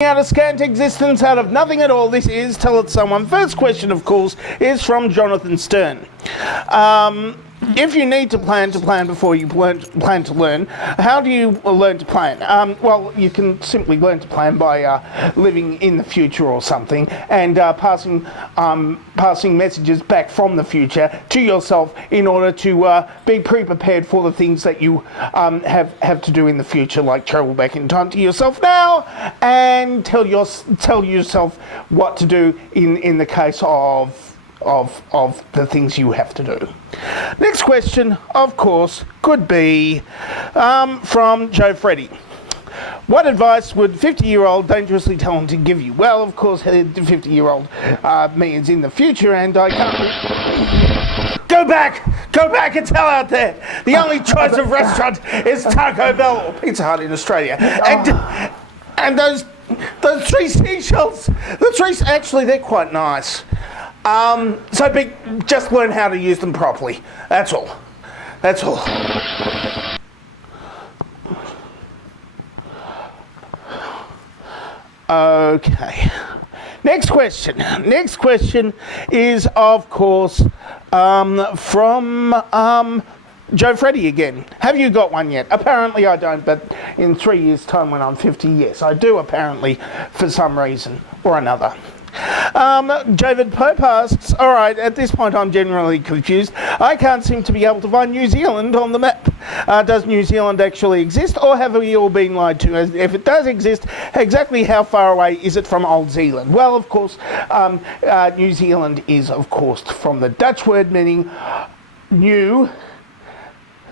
Out of scant existence, out of nothing at all. This is Tell It Someone. First question, of course, is from Jonathan Stern. If you need to plan before you plan to learn, how do you learn to plan? Well, you can simply learn to plan by living in the future or something, and passing messages back from the future to yourself in order to be pre-prepared for the things that you have to do in the future, like travel back in time to yourself now and tell yourself what to do in the case of the things you have to do. Next question, of course, could be from Joe Freddy. What advice would 50-year-old dangerously talented give you? Well, of course, the 50-year-old me is in the future, and I can't... Go back and tell out there. The only choice of restaurant is Taco Bell or Pizza Hut in Australia. And those three seashells, actually, they're quite nice. Just learn how to use them properly. That's all. Okay. Next question is, of course, from Joe Freddy again. Have you got one yet? Apparently I don't, but in 3 years' time when I'm 50, yes, I do apparently, for some reason or another. David Pope asks, alright, at this point I'm generally confused. I can't seem to be able to find New Zealand on the map. Does New Zealand actually exist, or have we all been lied to? If it does exist, exactly how far away is it from Old Zealand? Well, of course, New Zealand is, of course, from the Dutch word meaning new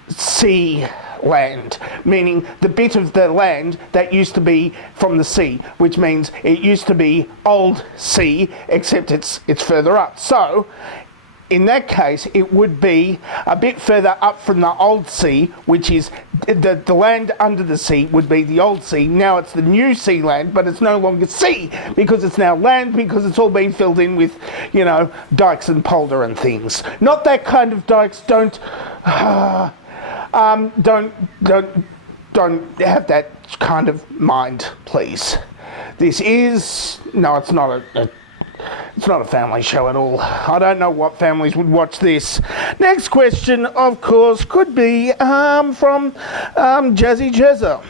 sea land, meaning the bit of the land that used to be from the sea, which means it used to be old sea, except it's further up. So in that case it would be a bit further up from the old sea, which is the land under the sea would be the old sea. Now it's the new sea land, but it's no longer sea because it's now land, because it's all been filled in with, you know, dikes and polder and things. Not that kind of dikes. Don't have that kind of mind, please. This is it's not a family show at all. I don't know what families would watch this. Next question, of course, could be from Jazzy Jezza.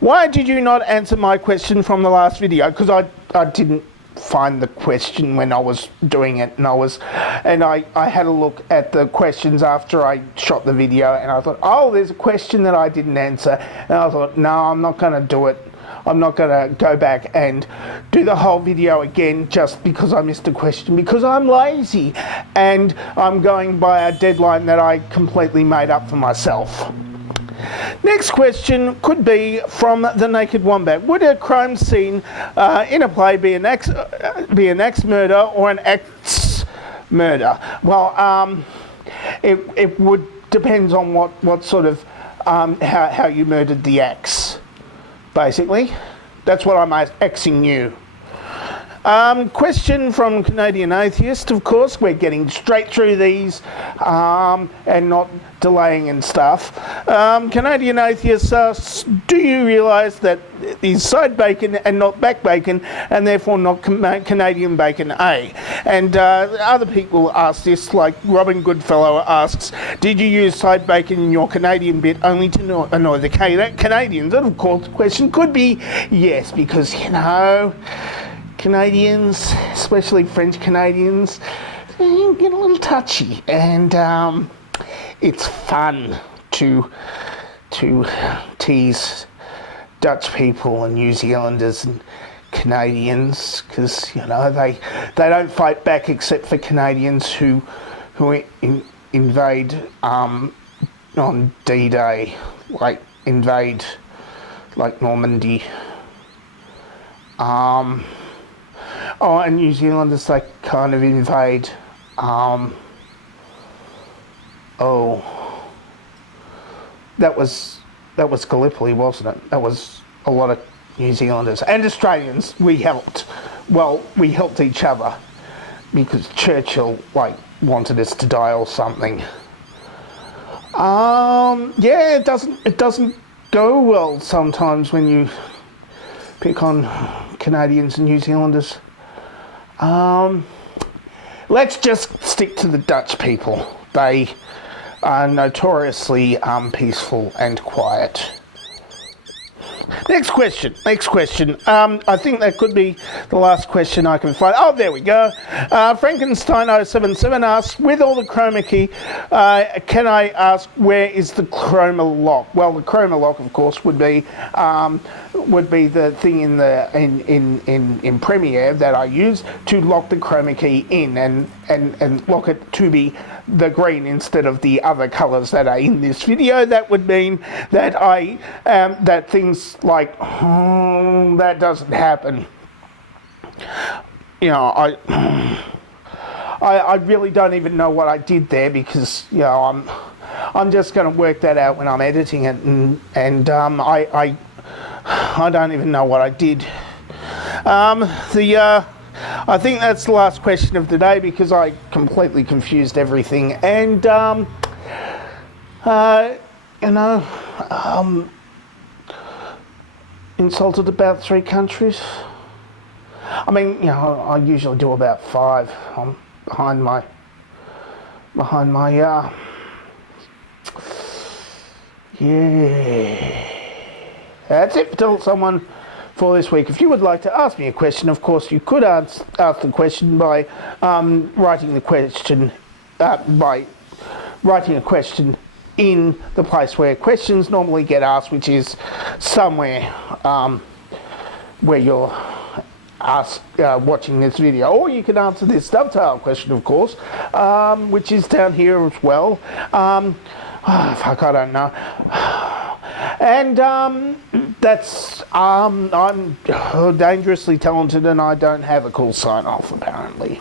Why did you not answer my question from the last video? Because I didn't find the question when I was doing it, and I had a look at the questions after I shot the video, and I thought, oh, there's a question that I didn't answer, and I thought, no, I'm not going to do it. I'm not going to go back and do the whole video again just because I missed a question, because I'm lazy and I'm going by a deadline that I completely made up for myself. Next question could be from the Naked Wombat. Would a crime scene in a play be an axe murder or an axe murder? Well, it would depends on what sort of how you murdered the axe. Basically, that's what I'm axing you. Question from Canadian Atheist, of course. We're getting straight through these and not delaying and stuff. Canadian Atheist asks, do you realise that is side bacon and not back bacon, and therefore not Canadian bacon A? And other people ask this, like Robin Goodfellow asks, did you use side bacon in your Canadian bit only to annoy the Canadians? And of course the question could be yes, because, you know, Canadians, especially French Canadians, they get a little touchy, and it's fun to tease Dutch people and New Zealanders and Canadians, because, you know, they don't fight back except for Canadians who invade on D-Day, like invade like Normandy. Oh, and New Zealanders, they kind of invade, that was Gallipoli, wasn't it? That was a lot of New Zealanders and Australians. We helped each other because Churchill, like, wanted us to die or something. Yeah, it doesn't go well sometimes when you pick on Canadians and New Zealanders. Let's just stick to the Dutch people. They are notoriously peaceful and quiet. Next question. I think that could be the last question I can find. Oh, there we go. Frankenstein077 asks, with all the chroma key, can I ask where is the chroma lock? Well, the chroma lock, of course, would be the thing in Premiere that I use to lock the chroma key in and lock it to be the green instead of the other colours that are in this video. That would mean that that things like that doesn't happen. You know, I really don't even know what I did there, because you know I'm just going to work that out when I'm editing it, and I don't even know what I did. I think that's the last question of the day, because I completely confused everything, and insulted about 3 countries. I mean, you know, I usually do about 5. I'm behind my yeah. That's it for Tell Someone for this week. If you would like to ask me a question, of course, you could ask the question by writing a question in the place where questions normally get asked, which is somewhere where you're watching this video. Or you can answer this dovetail question, of course, which is down here as well. Fuck, I don't know. And that's I'm dangerously talented, and I don't have a cool sign off apparently.